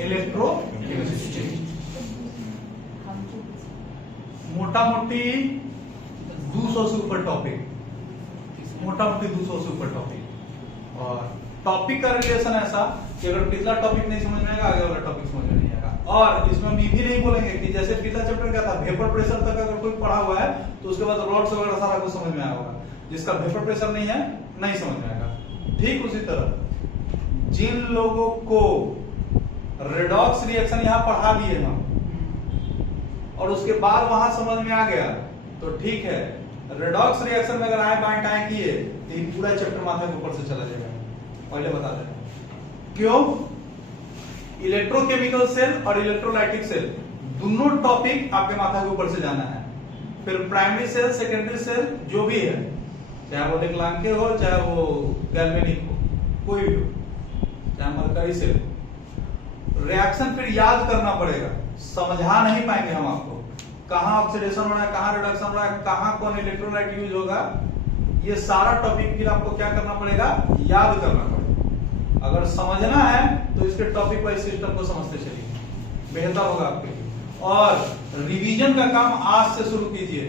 Electrochemistry. मोटा मोटी 200 से ऊपर टॉपिक, मोटा मोटी 200 से ऊपर टॉपिक। और टॉपिक का रिलेशन ऐसा कि अगर पिछला टॉपिक नहीं समझ में आएगा आगे वाला टॉपिक समझ में नहीं आएगा। और इसमें हम ये भी नहीं बोलेंगे कि जैसे पिछला चैप्टर क्या था, वेपर प्रेशर तक अगर कोई पढ़ा हुआ है तो उसके बाद रॉड्स वगैरह सारा कुछ समझ में आया होगा। जिसका वेपर प्रेशर नहीं है नहीं समझ में आएगा। ठीक उसी तरह जिन लोगों को रेडॉक्स रिएक्शन यहाँ पढ़ा दिए हम और उसके बाद वहां समझ में आ गया तो ठीक है। रेडॉक्स रिएक्शन में अगर आए बाएं टाएं किए तो ये पूरा चैप्टर माथे के ऊपर से चला जाएगा। पहले बता दें क्यों। इलेक्ट्रोकेमिकल सेल और इलेक्ट्रोलाइटिक सेल दोनों टॉपिक आपके माथा के ऊपर से जाना है। फिर प्राइमरी सेल सेकेंडरी सेल जो भी है, चाहे वो विकलांग हो चाहे वो गैल्वेनिक हो, कोई भी हो, चाहे मरकरी सेल, रिएक्शन फिर याद करना पड़ेगा। समझा नहीं पाएंगे हम आपको कहां ऑक्सीडेशन हो रहा है, कहां रिडक्शन हो रहा है, कहां कौन इलेक्ट्रोलाइट यूज होगा। ये सारा टॉपिक फिर आपको क्या करना पड़ेगा, याद करना पड़ेगा। अगर समझना है तो इसके टॉपिक वाइज सिस्टम को समझते चलिए, बेहतर होगा आपके लिए। और रिवीजन का काम आज से शुरू कीजिए,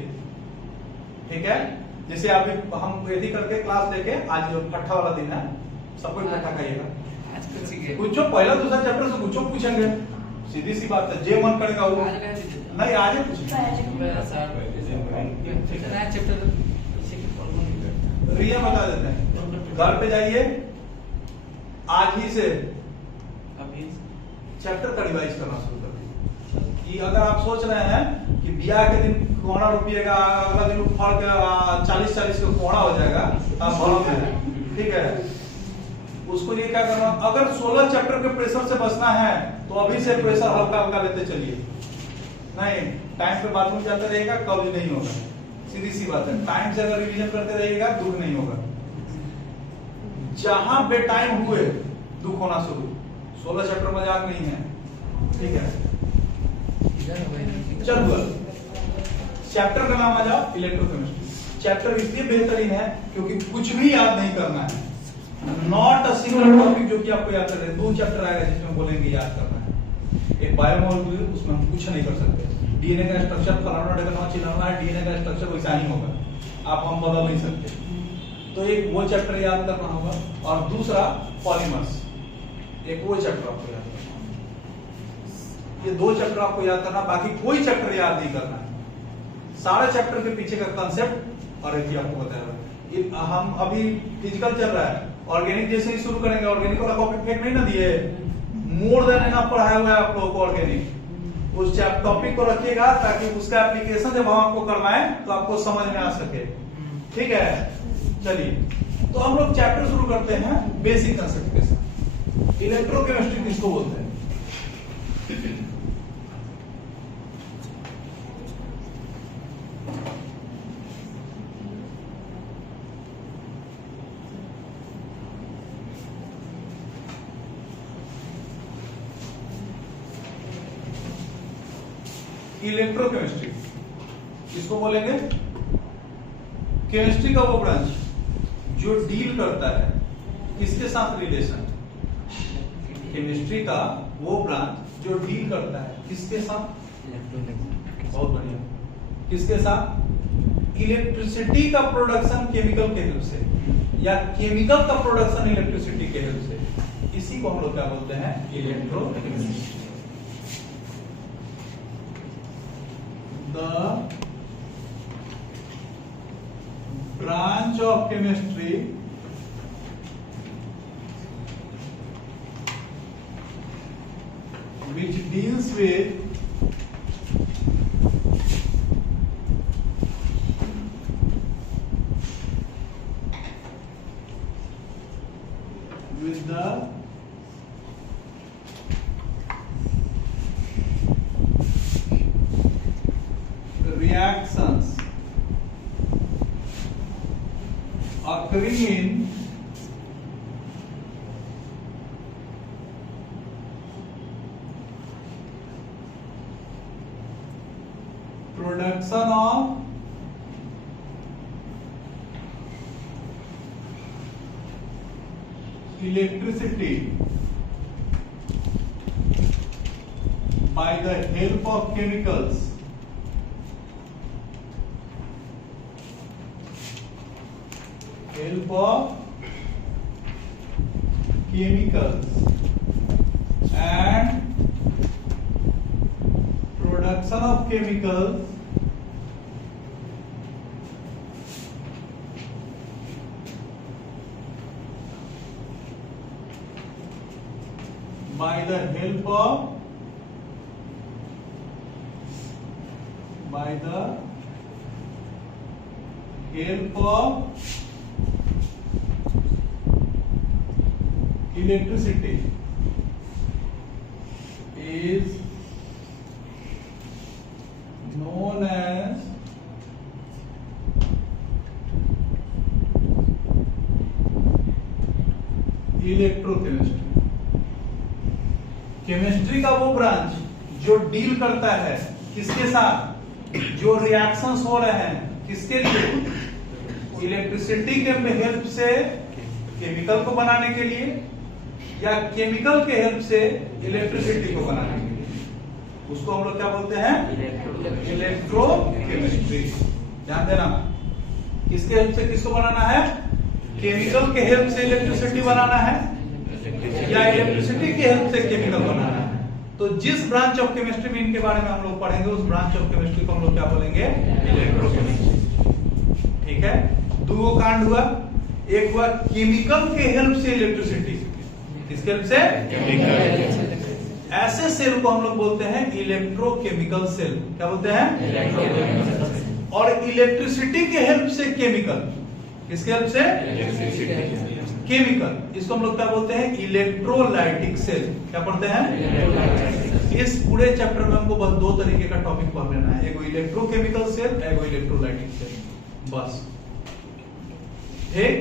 ठीक है। जैसे अभी हम यदि करके क्लास लेके, आज जो इकट्ठा वाला दिन है, सबको इकट्ठा खाइएगा, पूछो पहला दूसरा चैप्टर से पूछो, पूछेंगे, सीधी सी बात है। जे मन करेगा वो नहीं, आज ही रिया बता देते हैं। घर पे जाइए, आज ही से अभी चैप्टर का रिवाइज करना शुरू कर दीजिए। कि अगर आप सोच रहे हैं कि ब्याह के दिन कोहड़ा रोपिएगा, अगला दिन उफाड़ के 40-40 का कोहड़ा हो जाएगा, आप भरों में, ठीक है। उसको लिए क्या करना, अगर 16 चैप्टर के प्रेशर से बचना है तो अभी से प्रेशर हल्का हल्का लेते चलिए। नहीं, टाइम पे बाथरूम जाते रहेगा, कब्ज नहीं होगा, सीधी सी बात है। टाइम से अगर रिवीजन करते रहेगा दुख नहीं होगा। जहां बेटाइम हुए दुख होना शुरू। 16 चैप्टर मजाक नहीं है, ठीक है। चलो चैप्टर का नाम आ जाओ इलेक्ट्रोकेमिस्ट्री। चैप्टर इसलिए बेहतरीन है क्योंकि कुछ भी याद नहीं करना है। नॉट अ सिंगल टॉपिक जो कि आपको याद कर रहे हैं। 2 चैप्टर आएगा जिसमें बोलेंगे याद करना है। एक बायोमोलिक्यूल, उसमें हम कुछ नहीं कर सकते। डीएनए का स्ट्रक्चर फलाना ढकाना चिलाना है, डीएनए का स्ट्रक्चर वैसा ही होगा, आप हम बदल नहीं सकते। तो एक वो चैप्टर याद करना होगा और दूसरा पॉलीमर्स, एक वो चैप्टर आपको याद करना होगा। ये 2 चैप्टर आपको याद करना, बाकी कोई चैप्टर याद नहीं करना है। सारे चैप्टर के पीछे का कंसेप्ट और एक ही आपको बताया। हम अभी फिजिकल चल रहा है, ऑर्गेनिक जैसे ही शुरू करेंगे, ऑर्गेनिक वाला कॉपी फेक नहीं ना दिए, मोर देन इनफ पढ़ाया हुआ है आप लोगों को ऑर्गेनिक। उस टॉपिक को रखिएगा ताकि उसका एप्लीकेशन जब हम आपको करवाएं तो आपको समझ में आ सके, ठीक है। चलिए तो हम लोग चैप्टर शुरू करते हैं बेसिक कंसेप्ट के साथ। इलेक्ट्रोकेमिस्ट्री किसको बोलते हैं? इलेक्ट्रोकेमिस्ट्री किसको बोलेंगे? केमिस्ट्री का वो ब्रांच जो डील करता है किसके साथ रिलेशन। केमिस्ट्री का वो ब्रांच जो डील करता है किसके साथ? बहुत बढ़िया, किसके साथ? इलेक्ट्रिसिटी का प्रोडक्शन केमिकल के हेल्प से, या केमिकल का प्रोडक्शन इलेक्ट्रिसिटी के हेल्प से। इसी को हम लोग क्या बोलते हैं? Electrochemistry. The branch of chemistry which deals with the reactions occurring in production of electricity by the help of chemicals. Help of chemicals and production of chemicals by the help of electricity is known as electrochemistry. Chemistry का वो branch जो deal करता है किसके साथ, जो reactions हो रहे हैं किसके लिए, इलेक्ट्रिसिटी के हेल्प से केमिकल को बनाने के लिए या केमिकल के हेल्प से इलेक्ट्रिसिटी को बनाने के लिए, उसको हम लोग क्या बोलते हैं, इलेक्ट्रोकेमिस्ट्री। ध्यान देना, किसके हेल्प से किसको बनाना है, केमिकल के हेल्प से इलेक्ट्रिसिटी बनाना है या इलेक्ट्रिसिटी के हेल्प से केमिकल बनाना है। तो जिस ब्रांच ऑफ केमिस्ट्री में इनके बारे में हम लोग पढ़ेंगे उस ब्रांच ऑफ केमिस्ट्री को हम लोग क्या बोलेंगे, इलेक्ट्रोकेमिस्ट्री। ठीक है, दो कांड हुआ, एक हुआ केमिकल के हेल्प से इलेक्ट्रिसिटी, किसके हेल्प से, केमिकल। ऐसे सेल को हम लोग बोलते हैं इलेक्ट्रोकेमिकल सेल। क्या बोलते हैं, और इलेक्ट्रिसिटी के हेल्प से केमिकल, किसके हेल्प से, केमिकल, इसको हम लोग क्या बोलते हैं, इलेक्ट्रोलाइटिक सेल। क्या पढ़ते हैं, इस पूरे चैप्टर में हमको बस दो तरीके का टॉपिक पढ़ लेना है, एगो इलेक्ट्रोकेमिकल सेल, एगो इलेक्ट्रोलाइटिक सेल, बस। ठीक,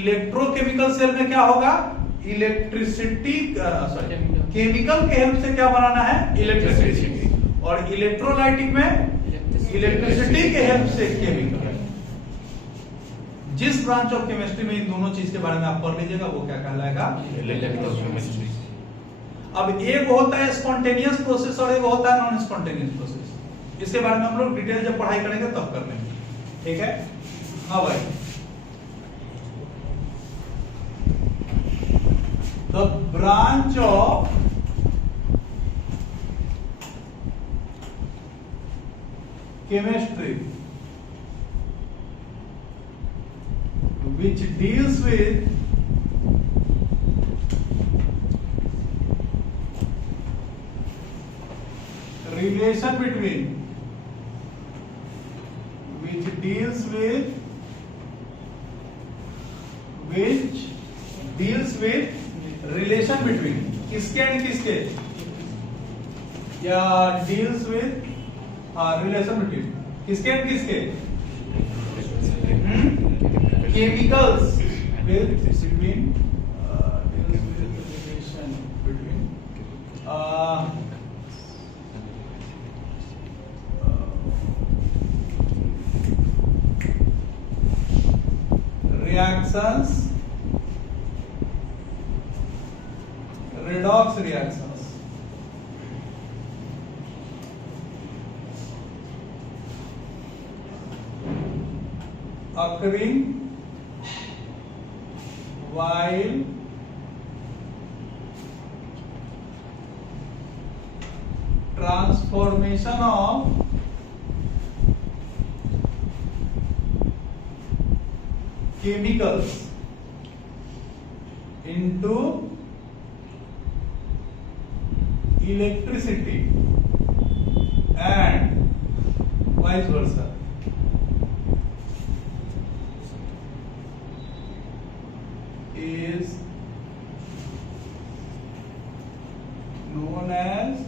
इलेक्ट्रोकेमिकल सेल में क्या होगा, इलेक्ट्रिसिटी सॉरी केमिकल के हेल्प से क्या बनाना है, इलेक्ट्रिसिटी, और इलेक्ट्रोलाइटिक में इलेक्ट्रिसिटी के हेल्प से केमिकल। जिस ब्रांच ऑफ केमिस्ट्री में इन दोनों चीज के बारे में आप पढ़ लीजिएगा वो क्या कहलाएगा, इलेक्ट्रोकेमिस्ट्री। अब एक होता है स्पॉन्टेनियस प्रोसेस और एक होता है नॉन स्पॉन्टेनियस प्रोसेस। इसके बारे में हम लोग डिटेल जब पढ़ाई करेंगे तब कर लेंगे। ठीक है, हाँ भाई। The branch of chemistry which deals with relation between relation between किसके एंड किसके, या डील्स विद रिलेशन बिटवीन किसके एंड किसके, chemicals with between relation between reactions, redox reactions, occurring while transformation of chemicals into electricity and vice versa is known as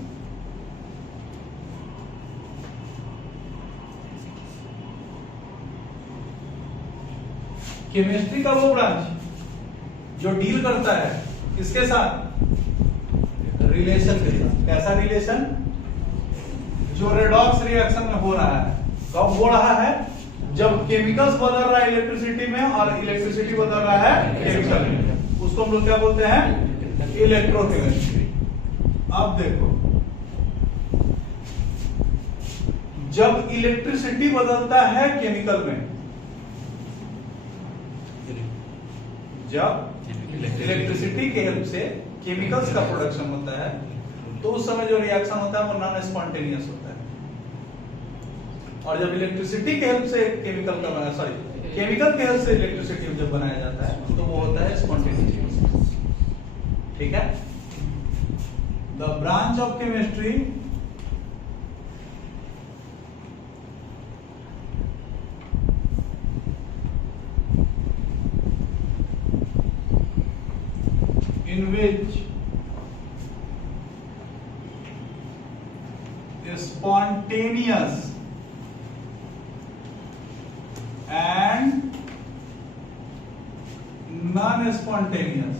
chemistry का वो branch जो deal करता है किसके साथ, रिलेशन के साथ। कैसा रिलेशन, जो रेडॉक्स रिएक्शन में हो रहा है। कब हो रहा है, जब केमिकल्स बदल रहा है इलेक्ट्रिसिटी में और इलेक्ट्रिसिटी बदल रहा है केमिकल में, उसको हम लोग क्या बोलते हैं, इलेक्ट्रोकेमिस्ट्री। अब देखो जब इलेक्ट्रिसिटी बदलता है केमिकल में, जब इलेक्ट्रिसिटी के हेल्प से केमिकल्स का प्रोडक्शन होता है, तो उस समय जो रिएक्शन होता है वो नॉन स्पॉन्टेनियस होता है। और जब इलेक्ट्रिसिटी के हेल्प से केमिकल के हेल्प से इलेक्ट्रिसिटी जब बनाया जाता है तो वो होता है स्पॉन्टेनियस। ठीक है। The branch of chemistry in which spontaneous and non-spontaneous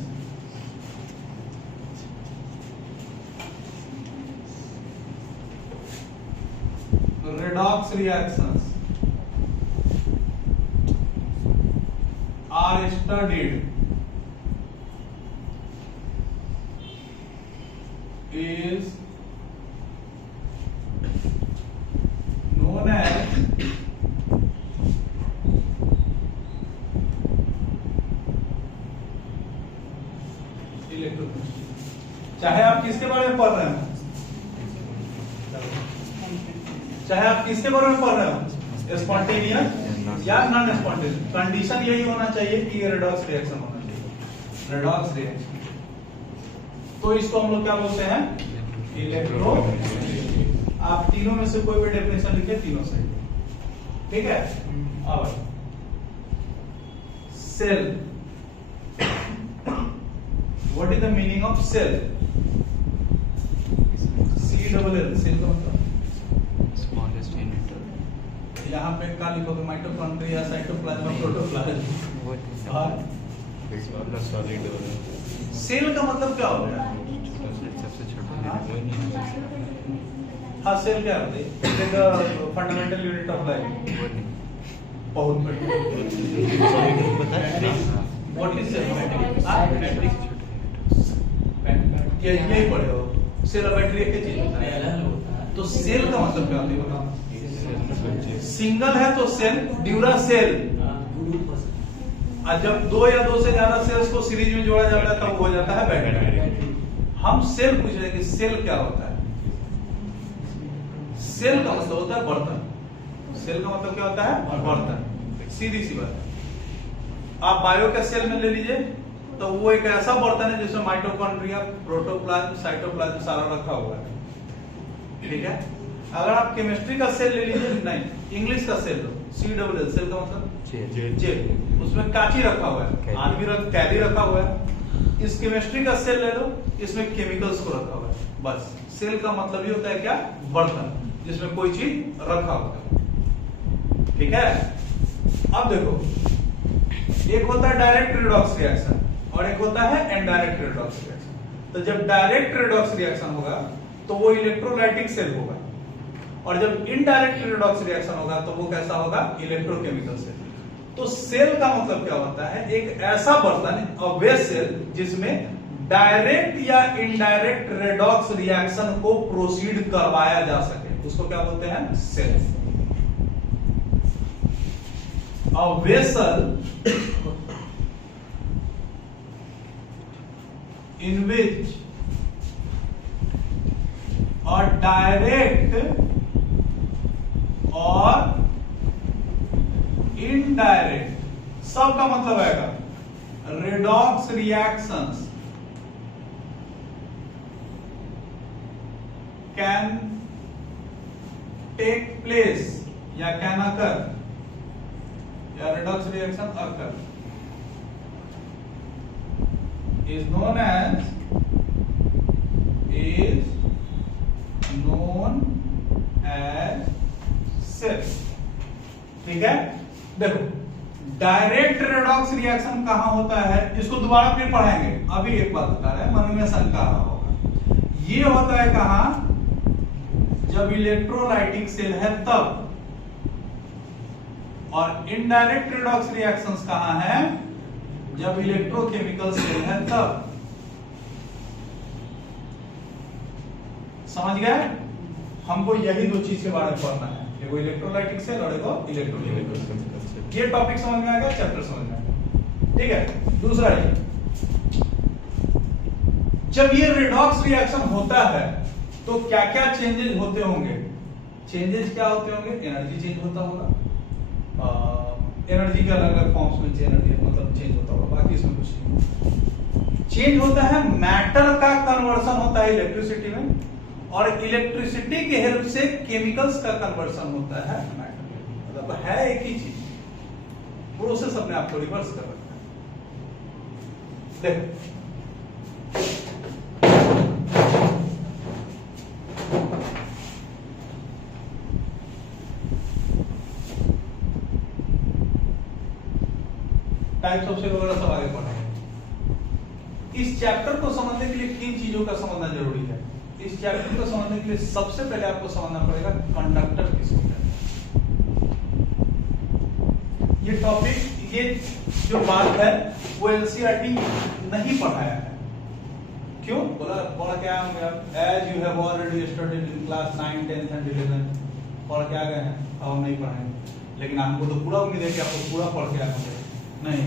redox reactions are studied is known as electrochemistry. चाहे आप किसके बारे में पढ़ रहे हो, चाहे आप किसके बारे में पढ़ रहे हो, स्पॉन्टेनियस या नॉन स्पॉन्टेनियस, कंडीशन यही होना चाहिए कि रेडॉक्स रिएक्शन होना चाहिए, रेडॉक्स रिएक्शन। तो इसको हम लोग क्या बोलते हैं, इलेक्ट्रो। आप तीनों में से कोई भी डेफिनेशन लिखिए, तीनों सही है। ठीक है। अब cell, what is the meaning of cell? CEEL, cell का मतलब स्मॉलेस्ट यूनिट। यहाँ पे क्या लिखोगे, माइटोकॉन्ड्रिया, साइटोप्लाज्म, प्रोटोप्लाज्म। और सॉलिड सेल का मतलब क्या होता है? सबसे छोटा। हाँ, सेल क्या होता है? Fundamental unit of life. बहुत बढ़िया। What is cell? यही पढ़े हो, सेल और बैटरी एक ही चीज होता है। तो सेल का मतलब क्या होता है? सिंगल है तो सेल, ड्यूरा सेल। और जब दो या दो से ज्यादा सेल्स को सीरीज में जोड़ा जाता है तब हो जाता है बैटरी। हम सेल पूछ रहे हैं कि सेल क्या होता है? सेल का मतलब होता है बर्तन। सेल का मतलब क्या होता है? बर्तन। सीधी सी बात। आप बायो के सेल में ले लीजिए तो वो एक ऐसा बर्तन है जिसमें माइटोकॉन्ड्रिया, प्रोटोप्लाज्म, साइटोप्लाज्म सारा रखा हुआ है। ठीक है। अगर आप केमिस्ट्री का सेल ले लीजिए, नहीं, इंग्लिश का सेल लो, CEEL, सेल का मतलब जेल, उसमें काची रखा हुआ है, आदमी कैदी रखा हुआ है। इस केमिस्ट्री का सेल ले लो, इसमें केमिकल्स को रखा हुआ है। बस सेल का मतलब ये होता है क्या? बर्तन, जिसमें कोई चीज रखा हुआ है। ठीक है। अब देखो, एक होता है डायरेक्ट रिडॉक्स रिएक्शन और एक होता है इनडायरेक्ट रिडॉक्स रिएक्शन। तो जब डायरेक्ट रिडॉक्स रिएक्शन होगा तो वो इलेक्ट्रोलाइटिक सेल होगा, और जब इनडायरेक्ट रिडॉक्स रिएक्शन होगा तो वो कैसा होगा? Electrochemical cell. तो सेल का मतलब क्या होता है? एक ऐसा बर्तन, अ वेसल, जिसमें डायरेक्ट या इनडायरेक्ट रेडॉक्स रिएक्शन को प्रोसीड करवाया जा सके, उसको क्या बोलते हैं? Cell. A vessel in which a direct और इनडायरेक्ट, सबका मतलब आएगा, redox reactions can take place या कैन अकर, या redox reaction occur is known as cell. ठीक है। देखो, डायरेक्ट रेडॉक्स रिएक्शन कहां होता है, इसको दोबारा फिर पढ़ाएंगे। अभी एक बात बता रहे हैं, मन में शंका आ रहा होगा। ये होता है कहां? जब इलेक्ट्रोलाइटिक सेल है तब। और इनडायरेक्ट रेडॉक्स रिएक्शंस कहां है? जब इलेक्ट्रोकेमिकल सेल है तब। समझ गए? हमको यही दो चीज के बारे में पढ़ना है, एगो इलेक्ट्रोलाइटिक सेल और एगो इलेक्ट्रोकेमिकल सेल। इलेक्ट्रोकेमिकल ये टॉपिक समझ में आ गया, चैप्टर समझ में आ गया, ठीक है। दूसरा ये, जब ये रिडॉक्स रिएक्शन होता है तो क्या क्या चेंजेस होते होंगे? चेंजेस क्या होते होंगे? एनर्जी चेंज होता होगा, एनर्जी के अलग अलग फॉर्म्स में एनर्जी मतलब चेंज होता होगा, बाकी इसमें कुछ नहीं। चेंज होता है, मैटर का कन्वर्शन होता है इलेक्ट्रिसिटी में, और इलेक्ट्रिसिटी के हेल्प से केमिकल्स का कन्वर्शन होता है मैटर में। मतलब है एक ही चीज, प्रोसेस अपने आप को रिवर्स कर रखता है। देखो टाइप्स ऑफ सेल वगैरह सब आगे पढ़ेंगे। इस चैप्टर को समझने के लिए किन चीजों का समझना जरूरी है? इस चैप्टर को समझने के लिए सबसे पहले आपको समझना पड़ेगा कंडक्टर किसको कहते हैं। ये टॉपिक, ये जो बात है वो एनसीईआरटी नहीं पढ़ाया है। क्यों बोला क्या as you have already studied in class 9, 10 and 11 पढ़ के आ गए हैं, अब हम नहीं पढ़ाएंगे। लेकिन हमको तो पूरा उम्मीद है कि आपको पूरा पढ़ के आ गए। नहीं,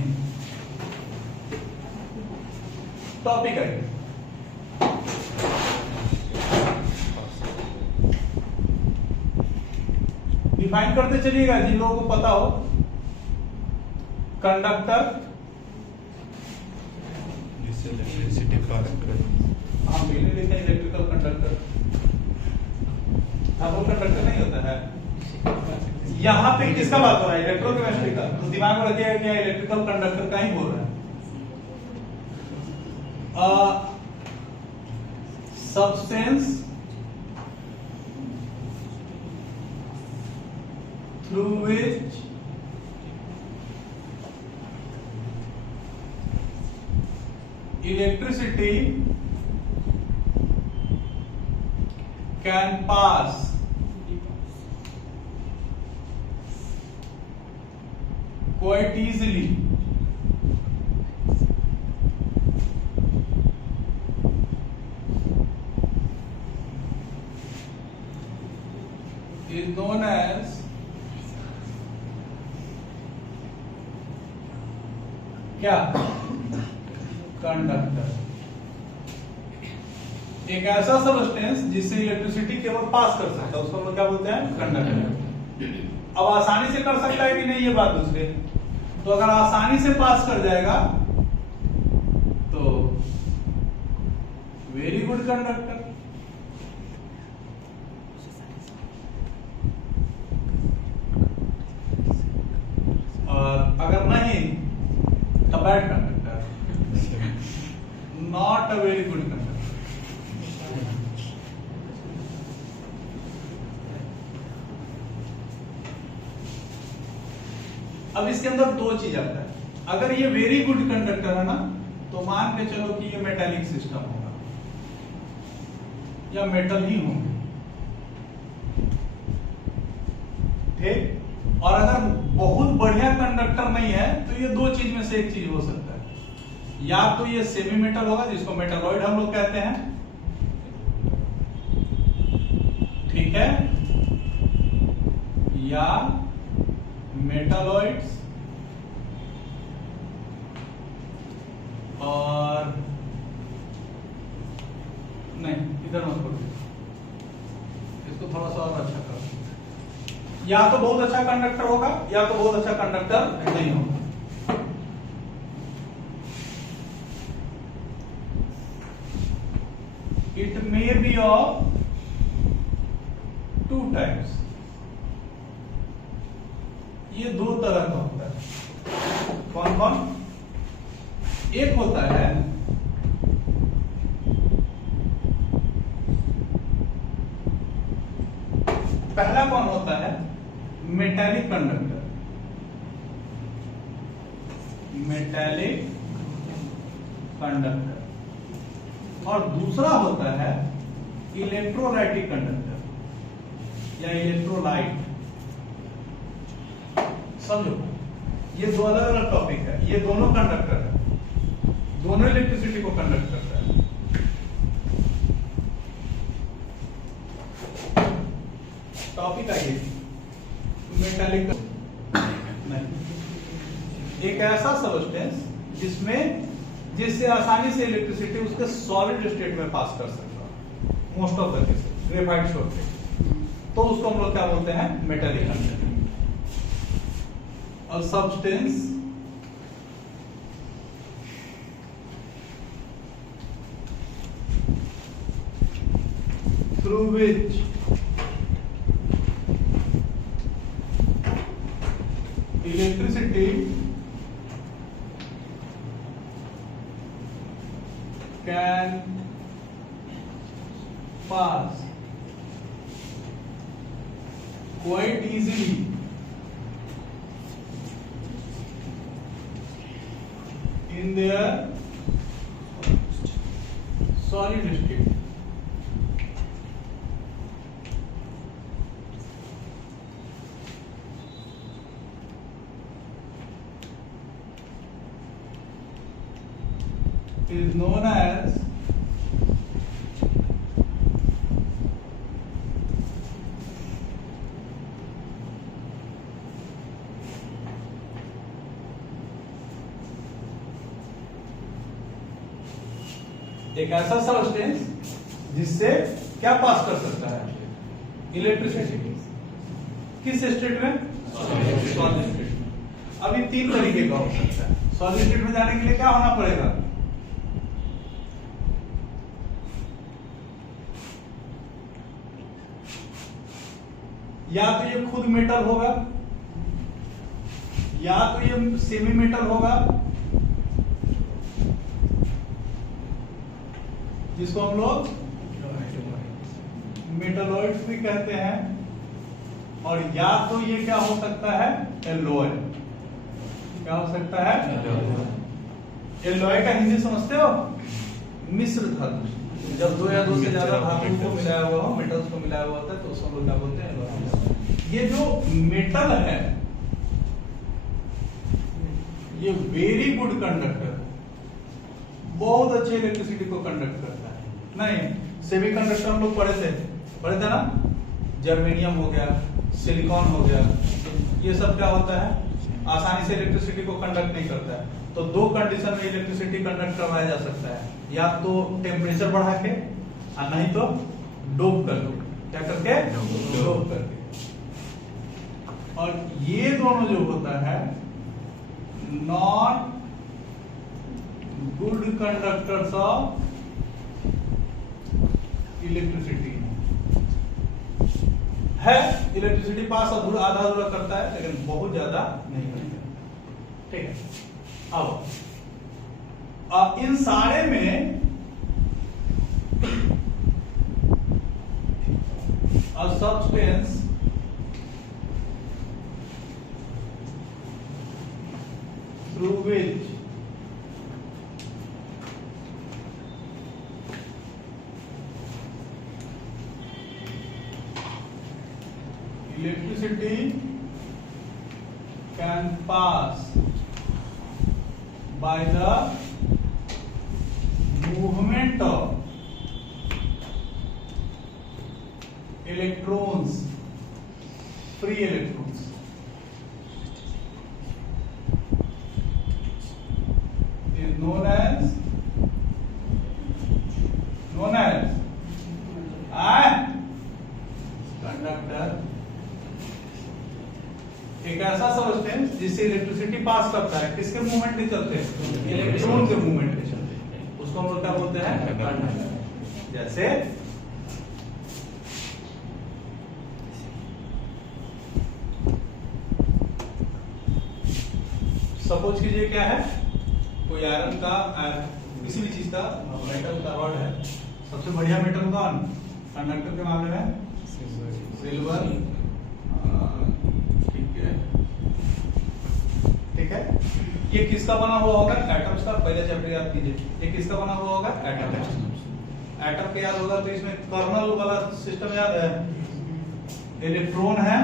टॉपिक है डिफाइन करते चलिएगा जिन लोगों को पता हो। कंडक्टर, जिससे इलेक्ट्रिसिटी पास कर, हम पहले लिखते हैं इलेक्ट्रिकल कंडक्टर, वो कंडक्टर नहीं होता है। यहां पे किसका बात हो रहा है? इलेक्ट्रोकेमिस्ट्री का। तो दिमाग में रखिएगा क्या इलेक्ट्रिकल कंडक्टर का ही बोल रहा है। Substance through which electricity can pass quite easily is known as क्या? कंडक्टर। एक ऐसा सब्सटेंस जिससे इलेक्ट्रिसिटी केवल पास कर सकता है उसको हम लोग क्या बोलते हैं? कंडक्टर। अब आसानी से कर सकता है कि नहीं ये बात दूसरे, तो अगर आसानी से पास कर जाएगा तो वेरी गुड कंडक्टर। और अगर नहीं तो bad conductor, not a very good conductor. अब इसके अंदर दो चीज आता है। अगर ये वेरी गुड कंडक्टर है ना, तो मान के चलो कि ये मेटालिक सिस्टम होगा या मेटल ही होंगे, ठीक। और अगर बहुत बढ़िया कंडक्टर नहीं है तो ये दो चीज में से एक चीज हो सकता है। या तो ये सेमी मेटल होगा जिसको मेटालॉइड हम लोग कहते हैं, ठीक है, या मेटालॉइड्स और नहीं, इधर मत करो, इसको थोड़ा सा और अच्छा करो। या तो बहुत अच्छा कंडक्टर होगा या तो बहुत अच्छा कंडक्टर नहीं होगा। It may be of two types. ये दो तरह का होता है। कौन कौन? एक होता है पहला कौन होता है? Metallic conductor. Metallic conductor. और दूसरा होता है इलेक्ट्रोलाइटिक कंडक्टर या इलेक्ट्रोलाइट। समझो, ये दो अलग अलग टॉपिक है। ये दोनों कंडक्टर है, दोनों इलेक्ट्रिसिटी को कंडक्ट करता है। टॉपिक आइए, मेटालिक नहीं, एक ऐसा सबस्टेंस जिससे आसानी से इलेक्ट्रिसिटी उसके सॉलिड स्टेट में पास कर सकता है most of the cases, graphite छोड़ के, तो उसको हम लोग क्या बोलते हैं, metallic conductor. A substance through which electricity can pass quite easily in their solid state. Is known as एक ऐसा सबस्टेंस जिससे क्या पास कर सकता है, इलेक्ट्रिसिटी, किस स्टेट में, सॉलिड स्टेट में। अभी तीन तरीके का हो सकता है। सॉलिड स्टेट में जाने के लिए क्या होना पड़ेगा, या तो ये खुद मेटल होगा, या तो ये सेमी मेटल होगा, जिसको हम लोग मेटलॉइड्स भी कहते हैं, और या तो ये क्या हो सकता है, एलॉय। क्या हो सकता है, एलॉय का हिंदी समझते हो, मिश्र धातु। जब दो या दो से ज्यादा धातु को मिलाया हुआ हो, मेटल्स को मिलाया हुआ होता है, तो उसको हम लोग क्या बोलते हैं, एलॉय। ये जो मेटल है ये वेरी गुड कंडक्टर, बहुत अच्छे इलेक्ट्रिसिटी को कंडक्ट करता है। नहीं, सेमी कंडक्टर हम लोग पढ़े थे ना, जर्मेनियम हो गया, सिलिकॉन हो गया, ये सब क्या होता है, आसानी से इलेक्ट्रिसिटी को कंडक्ट नहीं करता है। तो दो कंडीशन में इलेक्ट्रिसिटी कंडक्ट करवाया जा सकता है, या तो टेम्परेचर बढ़ा के, और नहीं तो डोप करके। क्या करके, डोप करके। और ये दोनों जो होता है not good conductors of electricity है। इलेक्ट्रिसिटी पास अधूरा, आधा अधूरा करता है, लेकिन बहुत ज्यादा नहीं करता। ठीक है। अब इन सारे में a substance through which electricity can pass by the movement of electrons, free electrons, is known as conductor. एक ऐसा सबस्टेंस जिससे इलेक्ट्रिसिटी पास करता है, किसके मूवमेंट के चलते, इलेक्ट्रॉन के मूवमेंट के चलते, उसको हम लोग क्या बोलते हैं, कंडक्टर। जैसे सपोज कीजिए क्या है, कोई आयरन का, किसी भी चीज का मेटल का रॉड है। सबसे बढ़िया मेटल कौन, कंडक्टर के मामले में सिल्वर। ठीक है। ये किसका बना हुआ होगा, एटम्स का। पहले चैप्टर याद कीजिए, ये किसका बना हुआ होगा, एटम। एटम के याद होगा तो इसमें कर्नल वाला सिस्टम याद है, इलेक्ट्रॉन है,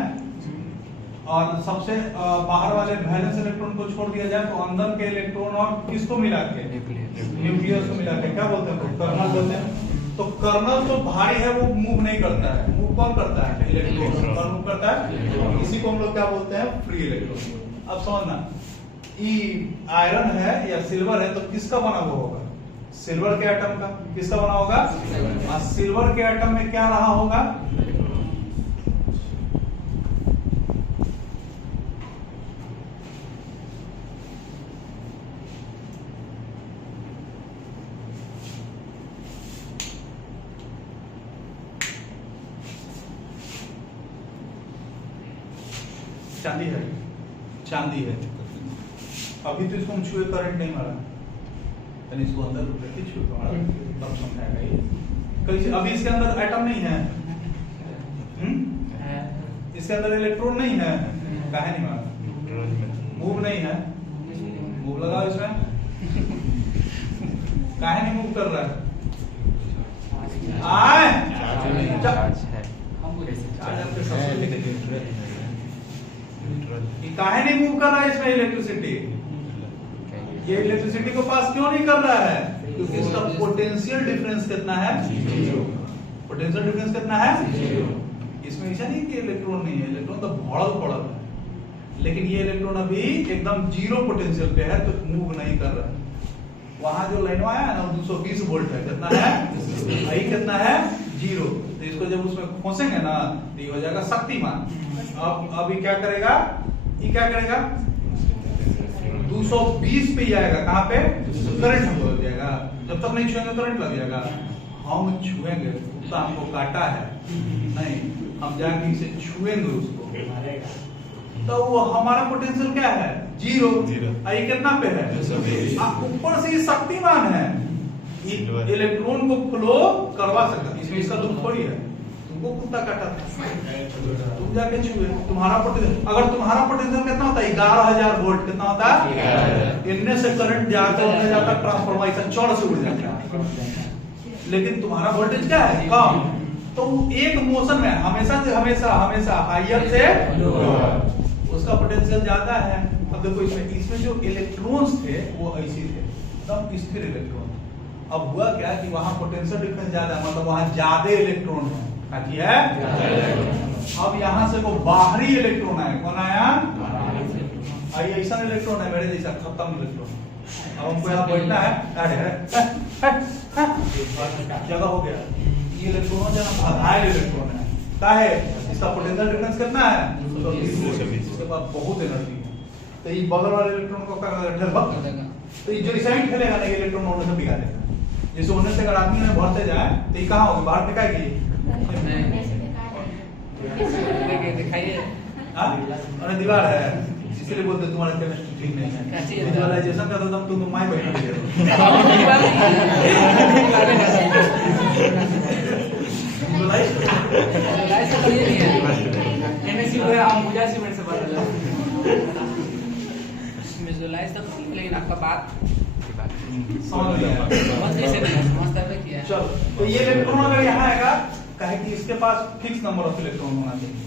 और सबसे बाहर वाले वैलेंस इलेक्ट्रॉन को छोड़ दिया जाए तो अंदर के इलेक्ट्रॉन और किसको मिला के, न्यूक्लियस को मिला के क्या बोलते हैं, कर्नल बोलते हैं। तो कर्नल तो भारी है, वो मूव नहीं करता है। मूव कौन करता है? इलेक्ट्रॉन। कौन मूव करता है? इसी को हम लोग क्या बोलते हैं? Free electron. अब समझना, ये आयरन है या सिल्वर है तो किसका बना हुआ होगा? सिल्वर के एटम का। किसका बना होगा? सिल्वर के एटम में क्या रहा होगा? चांदी है, चांदी है। अभी तो इसको हम छुए, करंट नहीं मारा, यानी इसको अंदर रखी छुए तो मारा, तब समझाएगा ये। कैसे? अभी इसके अंदर एटम नहीं है, इसके अंदर इलेक्ट्रॉन नहीं है, काहे नहीं मारा? मूव नहीं है, मूव लगाओ इसमें। काहे नहीं मूव कर रहा है? काहे नहीं मूव कर रहा है इसमें इलेक्ट्रिसिटी? ये इलेक्ट्रिसिटी को पास क्यों नहीं कर रहा है? क्योंकि इसका पोटेंशियल डिफरेंस कितना है? पोटेंशियल डिफरेंस कितना है? इसमें ऐसा नहीं कि इलेक्ट्रॉन नहीं है, इलेक्ट्रॉन तो भड़क पड़ल है, लेकिन ये इलेक्ट्रॉन अभी एकदम जीरो पोटेंशियल पे है, तो मूव नहीं कर रहा है। वहां जो लाइन आया है ना 220 वोल्ट है, कितना है? यही कितना है? जीरो। तो इसको जब उसमें खोसेंगे ना तो ये हो जाएगा शक्तिमान। अब अभी क्या करेगा? ये क्या करेगा? 220 पे ही आएगा। कहां पे? करंट हमको लग जाएगा। जब तक नहीं छुएंगे करंट लग जाएगा। हम छुएंगे तो हमको काटा है नहीं, हम जाके इसे छुएंगे उसको, तो वो हमारा पोटेंशियल क्या है? जीरो। ये कितना पे है? ऊपर से शक्तिमान है, इलेक्ट्रॉन को फ्लो करवा सकता है। इसमें इसका दुख थोड़ी है, तुमको कुत्ता काटा था, तुम जाके छुए, तुम्हारा पोटेंशियल। अगर तुम्हारा पोटेंशियल कितना होता है? 11,000 वोल्ट। कितना होता है? इनमें से करंट जाता ट्रांसफार्मर ऐसा चौड़ से उड़ जाता है, लेकिन तुम्हारा वोल्टेज क्या है? कम। तो एक मोशन में हमेशा से हमेशा हायर से उसका पोटेंशियल ज्यादा है। अब देखो इसमें जो इलेक्ट्रॉन्स थे वो ऐसे थे, एकदम स्थिर इलेक्ट्रॉन। अब हुआ क्या कि वहां पोटेंशियल डिफरेंस ज्यादा है, मतलब वहां ज्यादा इलेक्ट्रॉन है। अब यहाँ से वो बाहरी इलेक्ट्रॉन आया। कौन आया? ऐसा इलेक्ट्रॉन है मेरे जैसा खत्म इलेक्ट्रॉन। अब हमको यहाँ बैठना है, जगह हो गया। ये इलेक्ट्रॉन जो आधार इलेक्ट्रॉन है, क्या है? इसका पोटेंशियल डिफरेंस कितना है? 220। इसके पास बहुत एनर्जी है, तो ये बगल वाले इलेक्ट्रॉन को क्या करेगा? तो ये जो इस साइड खेलेगा ना, ये इलेक्ट्रॉन होने से बिगाड़ देगा। जैसे होने से अगर आदमी में भरते जाए तो ये कहाँ होगी? बाहर फेंकाएगी। दिखाइए। अरे दीवार है, इसलिए बोलते तुम्हारा केमिस्ट्री ठीक नहीं है। विजुअलाइजेशन का तो तुम माय बैठा लेकिन आपका बात चलो, तो ये इलेक्ट्रॉन अगर यहाँ आएगा, कहे कि इसके पास फिक्स नंबर ऑफ इलेक्ट्रॉन होना चाहिए।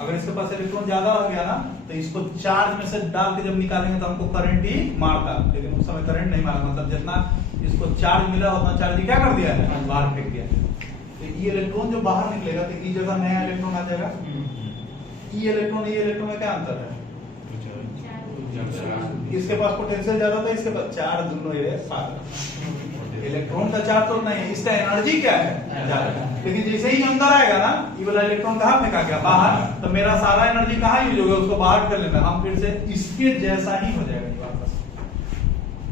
अगर इसके पास इलेक्ट्रॉन ज्यादा हो गया ना, तो इसको चार्ज में से डाल के जब निकालेंगे तो हमको करंट ही मारता, लेकिन उस समय करंट नहीं मारा। मतलब जितना इसको चार्ज मिला उतना चार्ज क्या कर दिया है? बाहर फेंक दिया। तो ये इलेक्ट्रॉन जो बाहर निकलेगा तो इस जगह नया इलेक्ट्रॉन आ जाएगा। ये इलेक्ट्रॉन में क्या अंतर है? इसके पास पोटेंशियल ज्यादा था, इसके पास चार्ज दोनों ये 7। इलेक्ट्रॉन का चार्ज तो नहीं है, इसका एनर्जी क्या है? ज्यादा। लेकिन जैसे ही अंदर आएगा ना, ये वाला इलेक्ट्रॉन कहाँ फेंका गया? बाहर। तो मेरा सारा एनर्जी कहाँ यूज होगा? उसको बाहर कर लेना, हम फिर से इसके जैसा ही हो जाएगा वापस।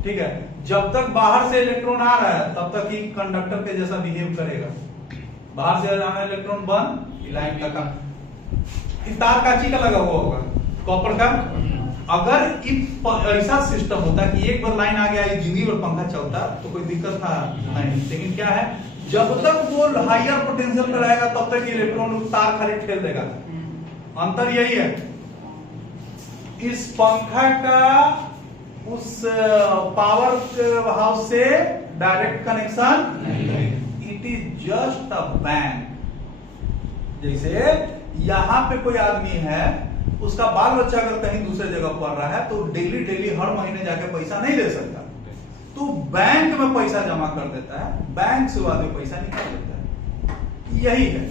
ठीक है, जब तक बाहर से इलेक्ट्रॉन आ रहा है तब तक ही कंडक्टर के जैसा बिहेव करेगा। बाहर से आना इलेक्ट्रॉन बंद, लाइन का काम। तार कांची का लगा हुआ होगा, कॉपर का। अगर ऐसा सिस्टम होता कि एक बार लाइन आ गया, जिंदगी भर पंखा चलता तो कोई दिक्कत था नहीं। लेकिन क्या है, जब तक वो हायर पोटेंशियल पे रहेगा तब तक इलेक्ट्रॉन तार खाली ठेल देगा। अंतर यही है, इस पंखा का उस पावर हाउस से direct connection, it is just a bank. जैसे यहां पे कोई आदमी है, उसका बाल बच्चा अगर कहीं दूसरे जगह पढ़ रहा है तो डेली हर महीने जाके पैसा नहीं दे सकता। तो बैंक में पैसा जमा कर देता है, बैंक से बाद में पैसा निकाल देता है। यही है,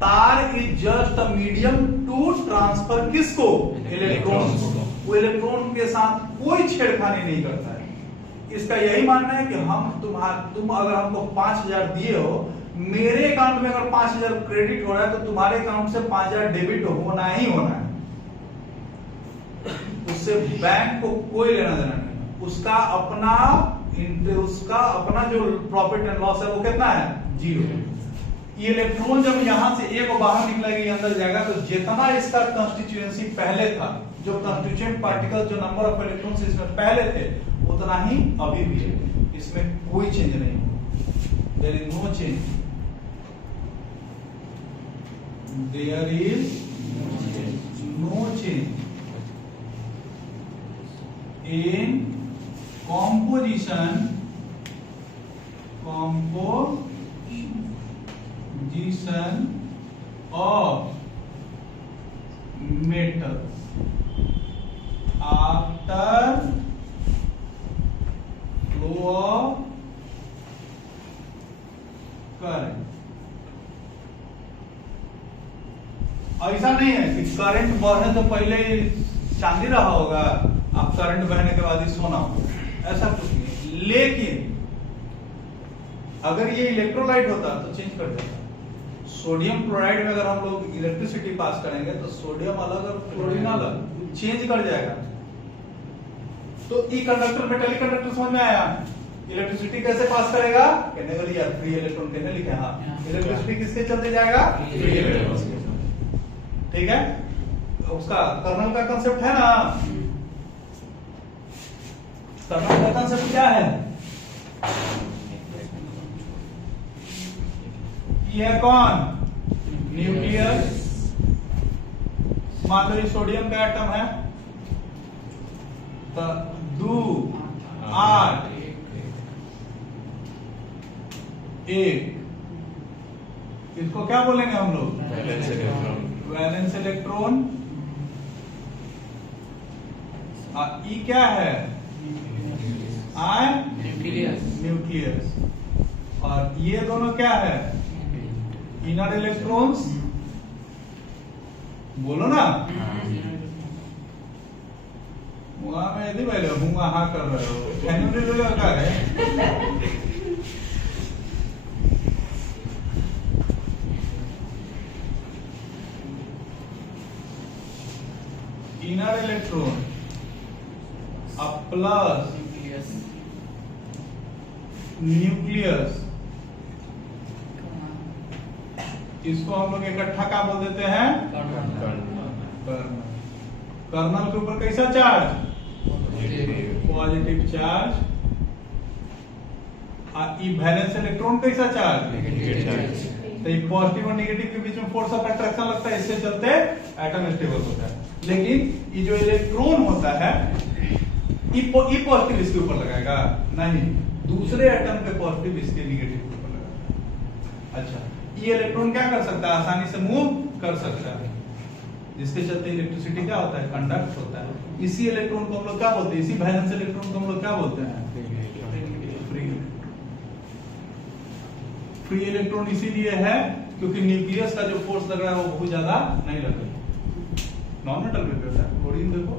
तार is just a medium to transfer किसको? इलेक्ट्रॉन। वो इलेक्ट्रॉन के साथ कोई छेड़खानी नहीं करता है। इसका यही मानना है कि तुम अगर हमको 5000 दिए हो, मेरे अकाउंट में अगर 5000 क्रेडिट हो रहा है तो तुम्हारे अकाउंट से 5000 डेबिट होना ही होना है। उससे बैंक को कोई लेना देना नहीं। उसका अपना जो प्रॉफिट एंड लॉस है वो कितना है? 0। ये इलेक्ट्रॉन जब यहां से एक बाहर निकलेगा, अंदर जाएगा, तो जितना इसका कंस्टिट्यूएंसी पहले था, जो कंस्टिट्यूएंट पार्टिकल, जो नंबर ऑफ इलेक्ट्रॉन्स इसमें पहले थे, उतना ही अभी भी है। इसमें कोई चेंज नहीं होगा। There is no change, there is no change in composition of metals after flow of current। ऐसा नहीं है कि करंट बढ़ने तो पहले ही चांदी रहा होगा, अब करंट बहने के बाद ही सोना होगा, ऐसा कुछ नहीं। लेकिन अगर ये इलेक्ट्रोलाइट होता तो चेंज कर देता। सोडियम क्लोराइड में अगर हम लोग इलेक्ट्रिसिटी पास करेंगे तो सोडियम अलग और क्लोरीन अलग, चेंज कर जाएगा। तो ई कंडक्टर मेटालिक कंडक्टर समझ में आया? इलेक्ट्रिसिटी कैसे पास करेगा? कहने वाली यार फ्री इलेक्ट्रॉन कहने लिखा है। इलेक्ट्रिसिटी किसके चलते जाएगा? Free electron. ठीक है, उसका कर्नल का कंसेप्ट है ना। कर्नल का कंसेप्ट क्या है? ये है कौन? न्यूक्लियस। मान लो ये सोडियम का एटम है, तो 2 8 1, इसको क्या बोलेंगे हम लोग? Valence electron. ई क्या है? न्यूक्लियस। और ये दोनों क्या है? Inner electrons. बोलो ना, वहां में यदि भाई हूँ हाँ कर रहे हो, क्या है? इनर इलेक्ट्रॉन प्लस न्यूक्लियस, इसको हम लोग इकट्ठा क्या बोल देते हैं? कर्नल के ऊपर कैसा charge? Positive charge. Valence electron कैसा चार्ज? तो ये पॉजिटिव और नेगेटिव के बीच में फोर्स ऑफ अट्रैक्शन लगता है, इससे चलते एटम स्टेबल होता है। लेकिन ये जो इलेक्ट्रॉन होता है, ये पॉजिटिव इसके ऊपर लगाएगा नहीं, दूसरे एटम पे पॉजिटिव इसके नेगेटिव के ऊपर लगाएगा। अच्छा, ये इलेक्ट्रॉन क्या कर सकता है? आसानी से मूव कर सकता है, जिसके चलते इलेक्ट्रिसिटी क्या होता है? कंडक्ट होता है। इसी इलेक्ट्रॉन को हम लोग क्या बोलते हैं? इसी वैलेंस इलेक्ट्रॉन को हम लोग क्या बोलते हैं? फ्री इलेक्ट्रॉन इसीलिए है क्योंकि न्यूक्लियस का जो फोर्स लग रहा है वो बहुत ज्यादा नहीं लग रहा है। नॉन मेटल में होता है। क्लोरीन देखो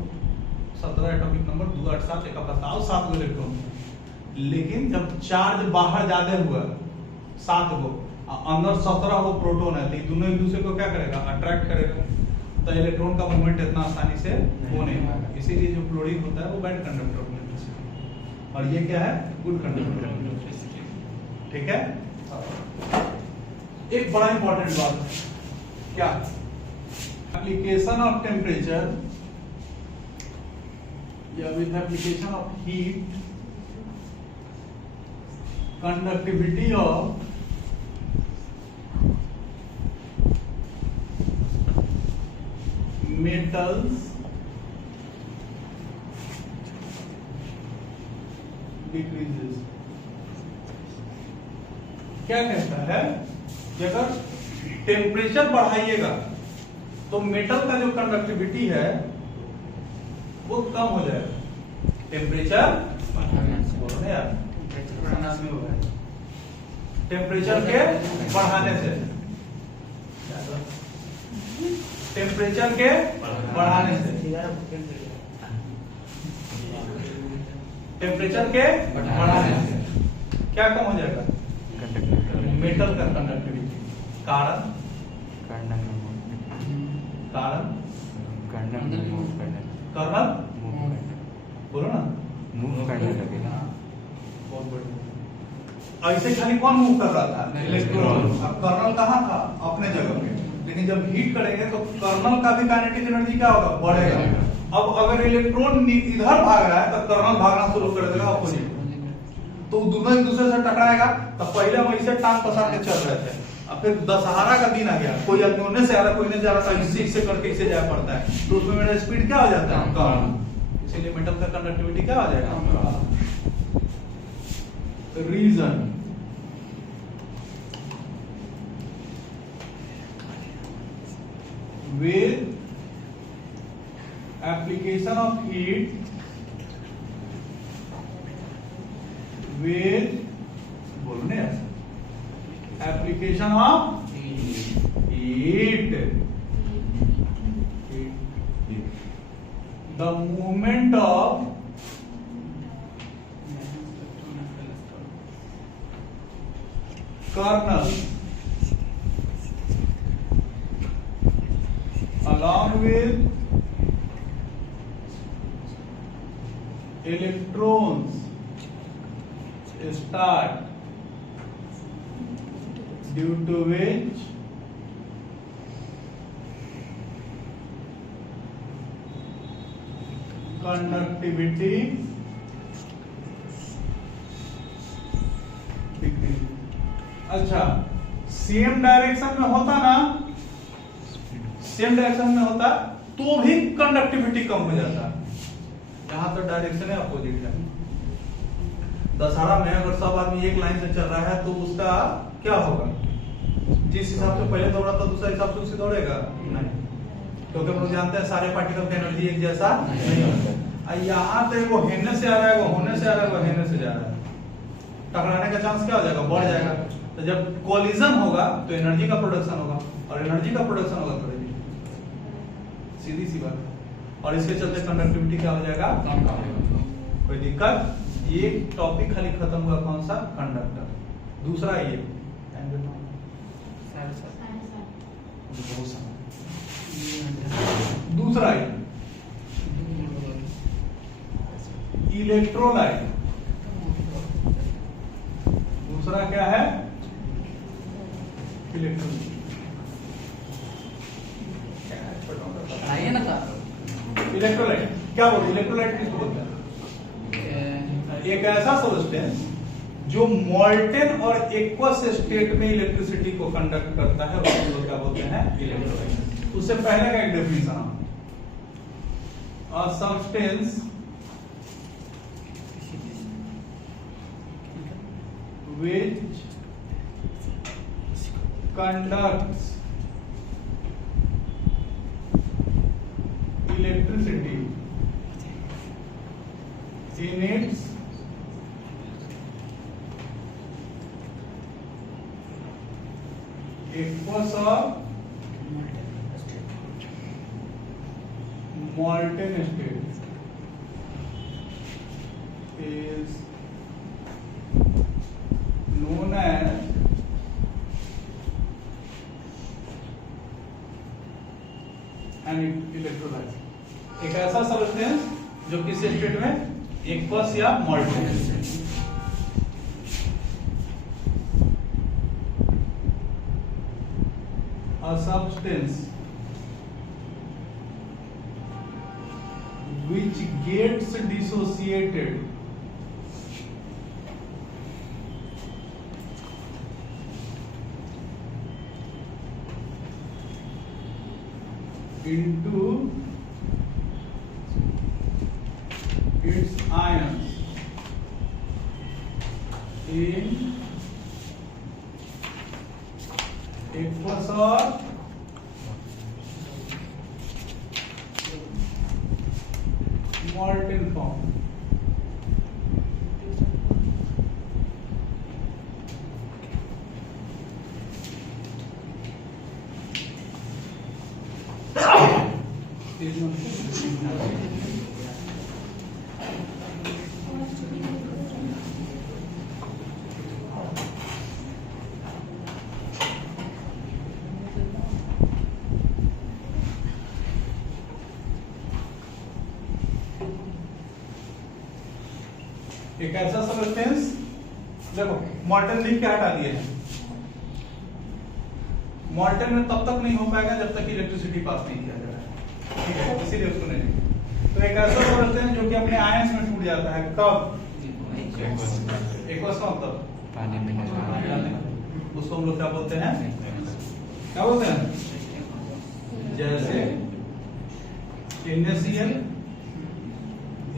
17 एटॉमिक नंबर, 2 8 7 एक बताओ 7 इलेक्ट्रॉन। लेकिन जब चार्ज बाहर ज्यादा हुआ 7 को, अंदर 17 वो प्रोटॉन है, तो दोनों एक दूसरे को क्या करेगा? अट्रैक्ट करेगा। तो इलेक्ट्रॉन का मूवमेंट इतना आसानी से हो नहीं पाएगा। इसीलिए जो क्लोरीन होता है वो बैड कंडक्टर ऑफ इलेक्ट्रिसिटी, और ये क्या है? Good conductor of electricity. ठीक है। एक बड़ा इंपॉर्टेंट बात क्या? एप्लीकेशन ऑफ टेम्परेचर या with application of heat, conductivity of metals decreases। क्या कहता है कि अगर टेम्परेचर बढ़ाइएगा तो मेटल का जो कंडक्टिविटी है वो कम हो जाएगा। टेम्परेचर बोलो ना यार, टेम्परेचर के बढ़ाने से, टेम्परेचर के बढ़ाने से, टेम्परेचर के बढ़ाने से क्या कम हो जाएगा? मेटल का कंडक्टिविटी। कारण कारण कर्नल बोलो ना, बहुत बढ़िया। ऐसे खाली कौन मूव कर रहा था? इलेक्ट्रॉन। अब कर्नल कहाँ था? अपने जगह पे। लेकिन जब हीट करेंगे तो कर्नल का भी काइनेटिक एनर्जी क्या होगा? बढ़ेगा। अब अगर इलेक्ट्रॉन इधर भाग रहा है तो कर्नल भागना शुरू कर देगा अपोजिट, तो दोनों एक दूसरे से टकराएगा। तो पहले हम ऐसे टांग पसार के चल रहे थे, अब फिर दशहरा का दिन आ गया, कोई आदमी उन्हें से आ रहा, कोई नहीं जा रहा था, इससे करके इसे जाया पड़ता है, तो उसमें मेरा स्पीड क्या हो जाता है? कम। इसीलिए मेटल का कंडक्टिविटी क्या हो जाएगा? Reason with application of heat with बोलने application of heat, the movement of kernel along with electrons start, due to which conductivity decrease। अच्छा, सेम डायरेक्शन में होता ना, सेम डायरेक्शन में होता तो भी कंडक्टिविटी कम हो जाता। यहाँ तो डायरेक्शन है अपोजिट है। दशहरा में अगर सब आदमी एक लाइन से चल रहा है तो उसका क्या होगा? जिस हिसाब से पहले दौड़ा था दूसरा हिसाब से उसे दौड़ेगा नहीं, क्योंकि हम लोग जानते हैं सारे पार्टिकल का एनर्जी एक जैसा नहीं होता। यहाँ तो वो हेने से आ रहा है, वो होने से आ रहा है, वो हेने से जा रहा है, टकराने का चांस क्या हो जाएगा? बढ़ जाएगा। तो जब कोलिजन होगा तो एनर्जी का प्रोडक्शन होगा, और एनर्जी का प्रोडक्शन होगा तो सीधी सी बात है। और इसके चलते कंडक्टिविटी क्या हो जाएगा? कम। कोई दिक्कत? ये टॉपिक खाली खत्म हुआ, कौन सा? कंडक्टर। दूसरा ये दूसरा ये इलेक्ट्रोलाइट। दूसरा क्या है? इलेक्ट्रोलाइट। आइए ना सर। इलेक्ट्रोलाइट क्या बोलते हैं? इलेक्ट्रोलाइट किसको बोलते हैं? एक ऐसा सब्सटेंस जो मॉल्टेन और एक्वस स्टेट में इलेक्ट्रिसिटी को कंडक्ट करता है, उसको क्या बोलते हैं? इलेक्ट्रोलाइट। उससे पहले का एक definition, a substance which conducts electricity in its aqueous or molten state is known as an electrolyte। एक ऐसा सब्सटेंस जो किस स्टेट में? एक्वस या molten. A substance which gets dissociated into its ions in aqueous or molten form एक ऐसा substance, देखो Morton लिख के हटा दिए हैं। मॉर्टन में तब तक नहीं हो पाएगा जब तक इलेक्ट्रिसिटी पास नहीं किया जाए, ठीक है, इसीलिए उसको नहीं लिखा। तो एक ऐसा सब्सटेंस जो कि अपने आयंस में टूट जाता है, कब? एक्वस का मतलब पानी में उसको हम लोग क्या बोलते हैं? क्या बोलते हैं? जैसे NaCl,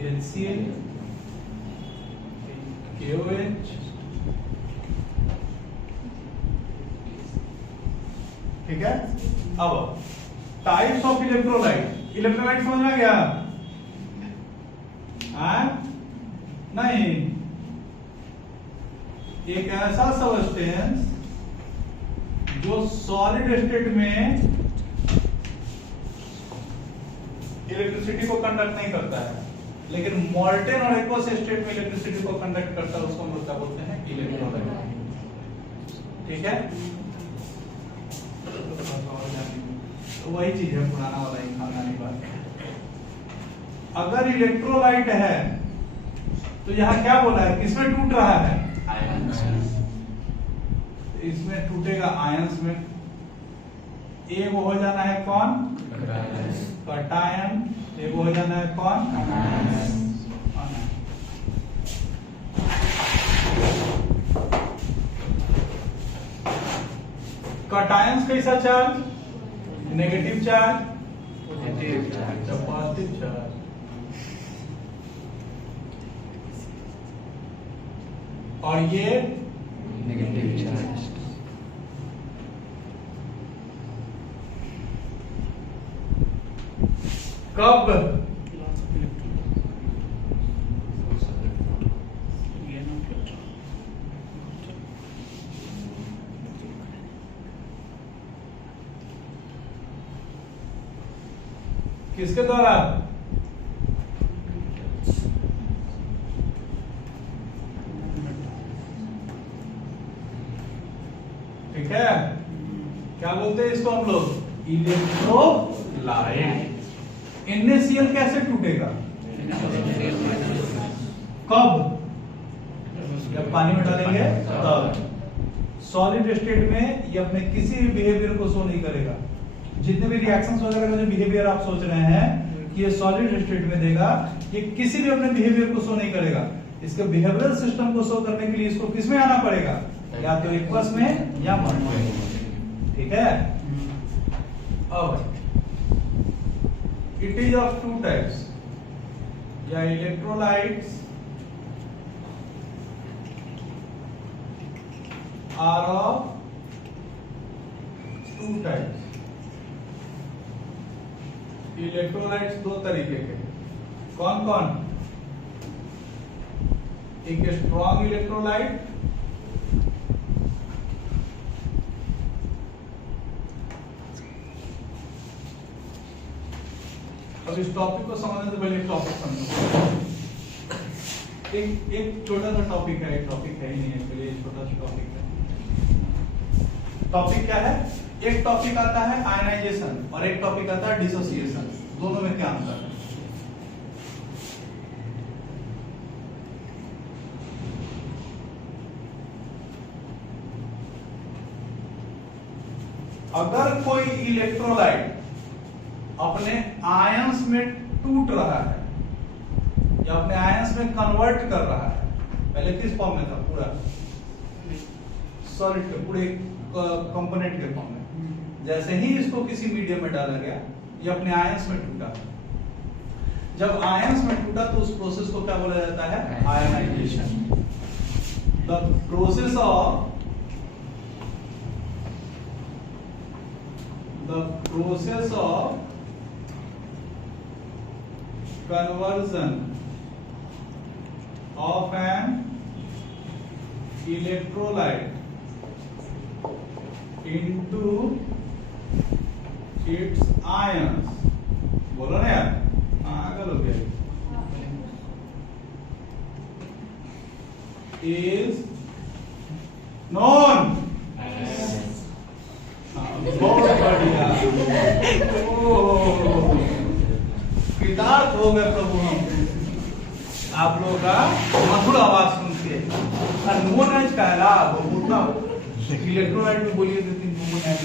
HCl, KOH, ठीक है। अब टाइप्स ऑफ इलेक्ट्रोलाइट, इलेक्ट्रोलाइट समझ में गया? नहीं, एक ऐसा सब्सटेंस जो सॉलिड स्टेट में इलेक्ट्रिसिटी को कंडक्ट नहीं करता है, लेकिन मॉल्टेन और एक्वस स्टेट में इलेक्ट्रिसिटी को कंडक्ट करता है, उसको हम लोग क्या बोलते हैं? इलेक्ट्रोलाइट, ठीक है। तो वही चीज है, पुराना वाला ही खानदानी बात। अगर इलेक्ट्रोलाइट है तो यहाँ क्या बोला है, किसमें टूट रहा है? इसमें टूटेगा आयंस में। एक हो जाना है कौन? कटायन। एक हो जाना है कौन? कटायंस कैसा charge? Negative charge, positive charge. और ये नेगेटिव चार्ज। कब? किसके द्वारा? ठीक है, क्या बोलते हैं इसको हम लोग? इलेक्ट्रोलाइट। NaCl कैसे टूटेगा? कब? जब पानी में डालेंगे तब। सॉलिड स्टेट में ये अपने किसी भी बिहेवियर को शो नहीं करेगा। जितने भी रिएक्शंस वगैरह का जो बिहेवियर आप सोच रहे हैं कि ये सॉलिड स्टेट में देगा, ये किसी भी अपने बिहेवियर को शो नहीं करेगा। इसके बिहेवियरल सिस्टम को शो करने के लिए इसको किसमें आना पड़ेगा? या तो एक्वस में या मॉल्ट में, ठीक है। अब it is of two types, या electrolytes are of two types। Electrolytes दो तरीके के, कौन कौन? एक स्ट्रॉन्ग इलेक्ट्रोलाइट, अब इस टॉपिक को समझने से पहले टॉपिक समझो। एक छोटा सा टॉपिक है, एक टॉपिक है ही नहीं एक्चुअली, एक छोटा सा टॉपिक है। टॉपिक क्या है? एक टॉपिक आता है आयनाइजेशन और एक टॉपिक आता है डिसोसिएशन। दोनों में क्या अंतर है? अगर कोई इलेक्ट्रोलाइट अपने आयंस में टूट रहा है या अपने आयंस में कन्वर्ट कर रहा है, पहले किस फॉर्म में था? पूरा सॉलिड के पूरे कंपोनेंट के फॉर्म में। जैसे ही इसको किसी मीडियम में डाला गया, ये अपने आयंस में टूटा। जब आयंस में टूटा तो उस प्रोसेस को क्या बोला जाता है? Ionization. The process of conversion of an electrolyte into its ions बोलो ना यार, पागल हो गया। इज नॉन, बहुत बढ़िया। कृतार्थ हो गए प्रभु हम आप लोगों का मधुर आवाज सुन के। नोन एज कहला बोलता इलेक्ट्रोलाइट में बोलिए दो तीन नोन एज।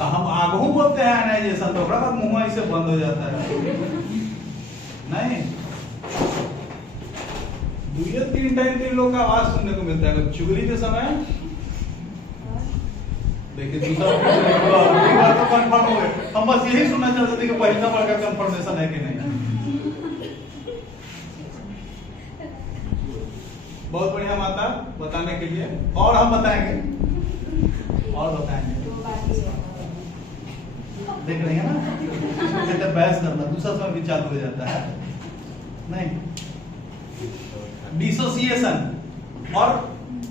हम आगहू बोलते हैं आयनाइजेशन, तो ओकरा बाद मुंह ऐसे बंद हो जाता है। नहीं, दुइये तीन टाइम तीन लोग का आवाज सुनने को मिलता है चुगली के समय। देखिए दूसरा बार तो कंफर्म हो गए। हम बस यही सुनना चाहते थे कि पहला बार का कंफर्मेशन है कि नहीं। बहुत बढ़िया माता बताने के लिए, और हम बताएंगे, और बताएंगे। देख रही है ना, कहते बहस करना, दूसरा समय भी चालू हो जाता है। नहीं, डिसोसिएशन। और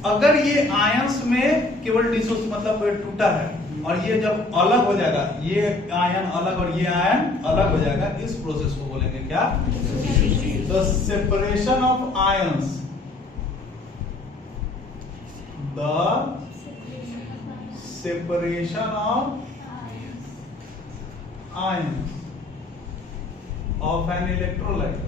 अगर ये आयंस में केवल डिसोसिएशन मतलब टूटा है, और ये जब अलग हो जाएगा, ये आयन अलग और ये आयन अलग हो जाएगा, इस प्रोसेस को बोलेंगे क्या? The separation of ions. The separation of ions of an electrolyte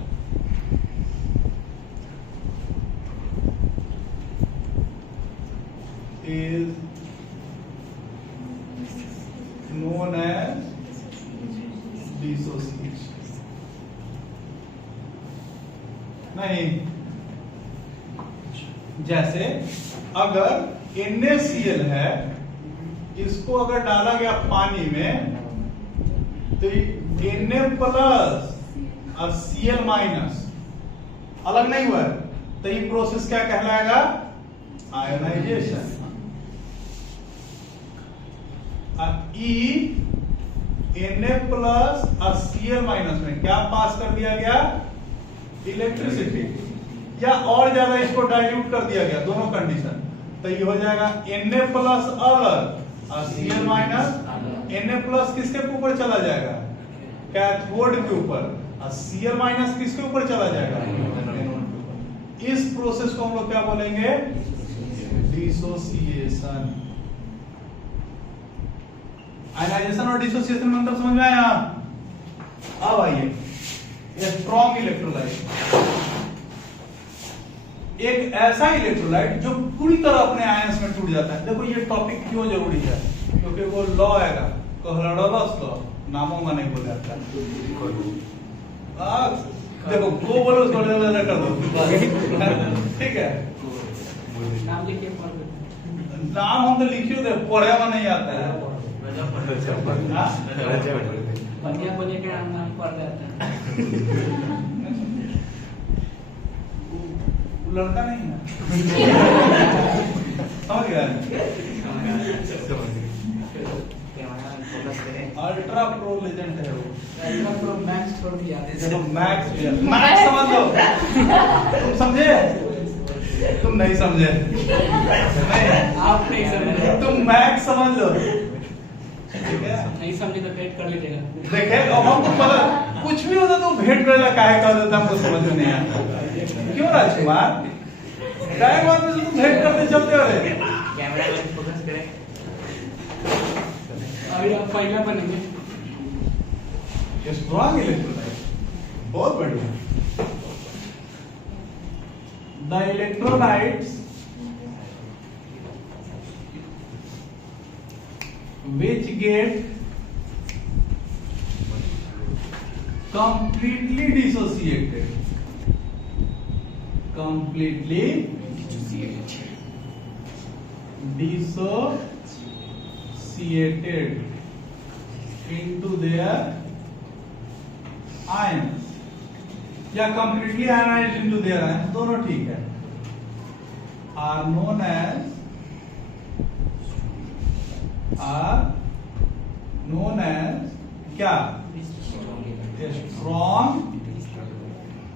is known as dissociation. नहीं, जैसे अगर NaCl है, इसको अगर डाला गया पानी में तो Na प्लस और Cl माइनस अलग नहीं हुआ है, तो ये प्रोसेस क्या कहलाएगा? आयोनाइजेशन। Na प्लस और Cl माइनस में क्या पास कर दिया गया? इलेक्ट्रिसिटी, या और ज्यादा इसको डाइल्यूट कर दिया गया, दोनों कंडीशन। तो ये हो जाएगा Na प्लस अलग और Cl माइनस। Na प्लस किसके ऊपर चला जाएगा? कैथोड के ऊपर, और Cl माइनस किसके ऊपर चला जाएगा? इस प्रोसेस को हम लोग क्या बोलेंगे? डिसोसिएशन। आयनाइजेशन और डिसोसिएशन में अंतर समझ में आया? अब आइए, स्ट्रॉन्ग इलेक्ट्रोलाइट, एक ऐसा इलेक्ट्रोलाइट जो पूरी तरह अपने आयंस में टूट जाता है। देखो ये टॉपिक क्यों जरूरी है, क्योंकि वो लॉ आएगा, कोहलड़ोलस लॉ, नामों में नहीं बोला जाता। देखो को बोलो उसको कर दो, ठीक है? नाम लिखिए, नाम हम तो लिखियो दे, पढ़े में नहीं आता है। बढ़िया बढ़िया के नाम पढ़ जाता है। लड़का नहीं है। समझ गया? अल्ट्रा प्रो लेजेंड है वो। अल्ट्रा प्रो मैक्स छोड़ दिया। देखो मैक्स समझ लो। तुम समझे? तुम नहीं समझे। नहीं, आप नहीं समझे, तुम मैक्स समझ लो। ठीक है? नहीं समझे तो भेंट कर लीजिएगा। देखे, अब हमको पता कुछ भी होता तो भेंट करेला काहे कर देता, हमको समझ में नहीं आता। क्यों राजकुमार? काहे बात में तुम भेंट करते चलते हो रे? कैमरा में फोकस करें। अभी आप पहला बनेंगे। स्ट्रॉन्ग इलेक्ट्रोलाइट, बहुत बढ़िया। The electrolytes which get completely dissociated into their ions या completely ionized into their ions, दोनों ठीक है, are known as क्या? Strong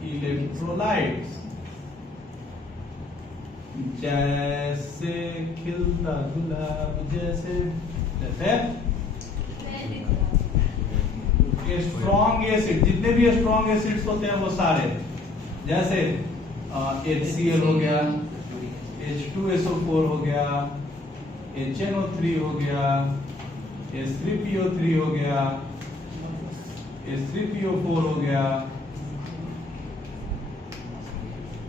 electrolytes. जैसे खिलता गुलाब, जैसे जैसे स्ट्रॉन्ग एसिड, जितने भी स्ट्रॉन्ग एसिड्स होते हैं वो सारे, जैसे HCl हो गया, H2SO4 हो गया, HNO3 हो गया, H3PO3 हो गया, H3PO4 हो गया,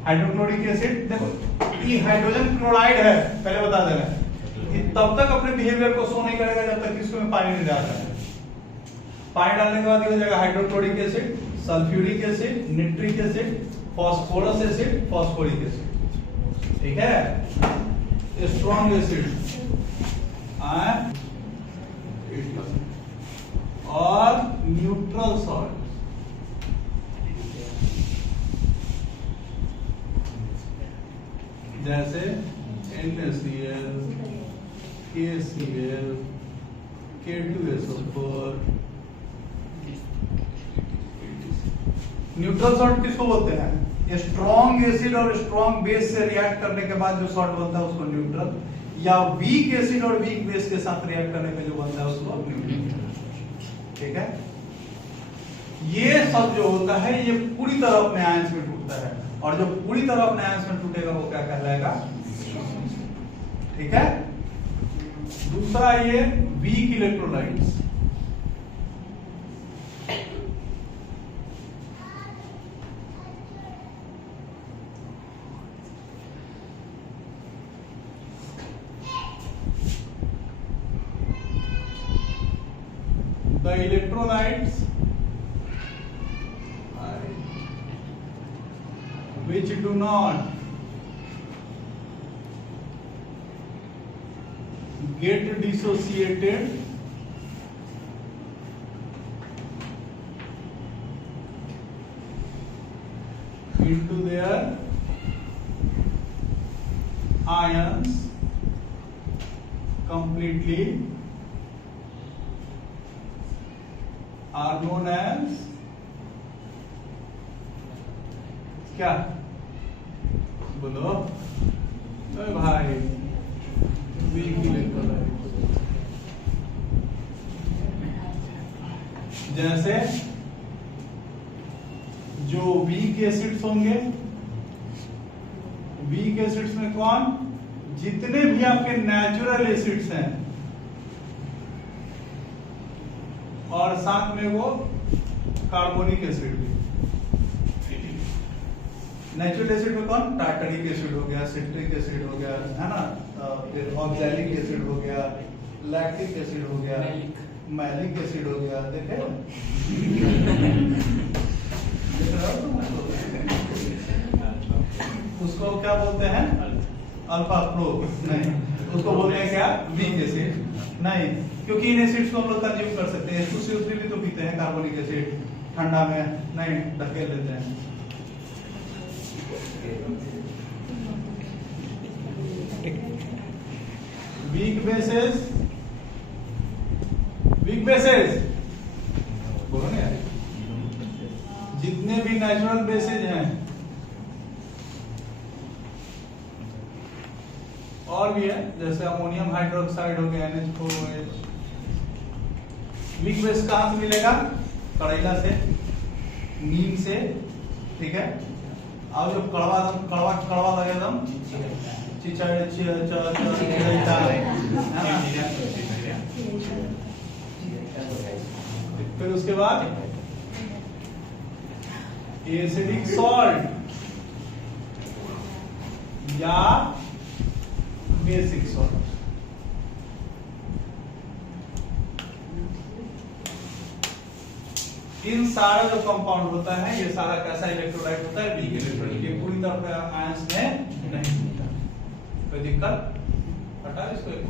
हाइड्रोक्लोरिक एसिड। देखो ये हाइड्रोजन क्लोराइड है, पहले बता दे रहे हैं, ये तब तक अपने बिहेवियर को शो नहीं करेगा जब तक इसमें पानी नहीं डालता है। पानी डालने के बाद ये हो जाएगा hydrochloric acid, sulphuric acid, nitric acid, phosphorus acid, phosphoric acid. ठीक है, स्ट्रॉन्ग एसिड और न्यूट्रल सॉल्ट, जैसे NaCl, KCl, K2SO4। Neutral salt किसको बोलते हैं? ये स्ट्रॉन्ग एसिड और स्ट्रॉन्ग बेस से रिएक्ट करने के बाद जो सॉल्ट बनता है उसको न्यूट्रल, या वीक एसिड और वीक बेस के साथ रिएक्ट करने पे जो बनता है उसको न्यूट्रल। ठीक है, ये सब जो होता है ये पूरी तरह अपने आयंस में टूटता है, और जो पूरी तरह अपने आयंस में टूटेगा वो क्या कहलाएगा? ठीक है। दूसरा ये weak electrolytes, the electrolytes which do not get dissociated into their ions completely are known as क्या? बोलो भाई, वीक इलेक्ट्रोलाइट। जैसे जो वीक एसिड्स होंगे, वीक एसिड्स में कौन? जितने भी आपके नेचुरल एसिड्स हैं, और साथ में वो कार्बोनिक एसिड भी। नेचुरल एसिड में कौन? टार्टरिक एसिड हो गया, सिट्रिक एसिड हो गया, है ना, फिर ऑक्सैलिक एसिड हो गया, लैक्टिक एसिड हो गया, मैलिक एसिड हो गया। देखे उसको क्या बोलते हैं? अल्फा प्रो नहीं, उसको बोलते हैं क्या? वीक एसिड नहीं, क्योंकि इन एसिड्स को हम लोग कंज्यूम कर सकते हैं। H2CO3 भी तो पीते हैं, कार्बोनिक एसिड ठंडा में नहीं ढकेल देते हैं। वीक बेसेस, वीक बेसेस बोलो ना यार, जितने भी नेचुरल बेसेज हैं, और भी है, जैसे अमोनियम हाइड्रोक्साइड हो गया, NH4OH। वीक बेस कहां से मिलेगा? कड़ैला से, नीम से। ठीक है, अब जो कड़वा कड़वा लगे एकदम, फिर उसके बाद एसिडिक सॉल्ट या बेसिक सॉल्ट। इन सारा जो कंपाउंड होता है ये सारा कैसा इलेक्ट्रोलाइट होता है? Weak electrolyte. ये पूरी तरह आयंस में नहीं होता। कोई दिक्कत? हटा इसको, एक